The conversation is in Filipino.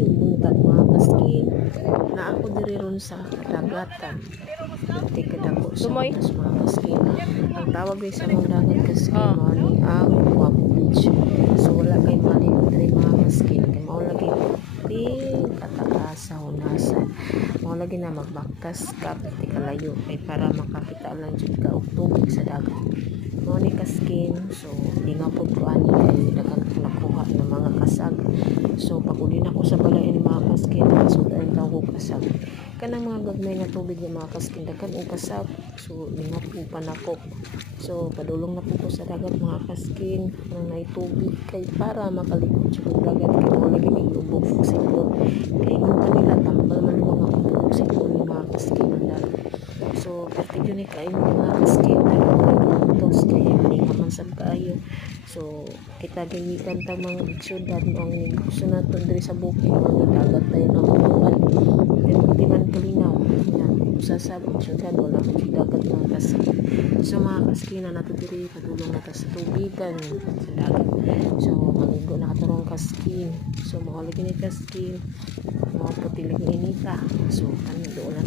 kayong buntag mga kaskin na ako diri ron sa kadagatan. Dati kadako sa utas mga kaskin. Ang tawag ay sa mga dagat kaskin mao ni ang Guapo Beach. So wala kay maligo diri mga kaskin kay mao lagi kataas sa hunasan. Mao lagi na magbaktas ka pati kalayo kay para makakita lang jud ka og tubig sa dagat. Mao ni kaskin, so di nga po ko ani kay daghang nakuha ng mga kasag. So pag uli na ko sa balay ni mga kaskin, sudan daw ko kasag. Kanang mga gagmay nga tubig ng mga kaskin daghan og kasag. So lingat po panako. So padulong na po ko sa dagat mga kaskin nang naitubig kay para makalikot sa dagat kay mo lagi ning ubok sa ilo. Kay nung kanila tambal man mga ubok sa ilo ni mga kaskin ng dagat. So perti ni kay mga kaskin tos kay nga man sad kaayo. So kita ginikan ta mga syudad ang gusto naton diri sa bukid ang dagat tayo ang buwan. Pero di man kalinaw na usasabot syudad wala ko dagat mga kaskin. So mga kaskin na nato diri padulong na ta sa tubigan sa dagat. So maligo na katarong kaskin. So mao lagi ni kaskin mga puti lagi inita. So kan doon na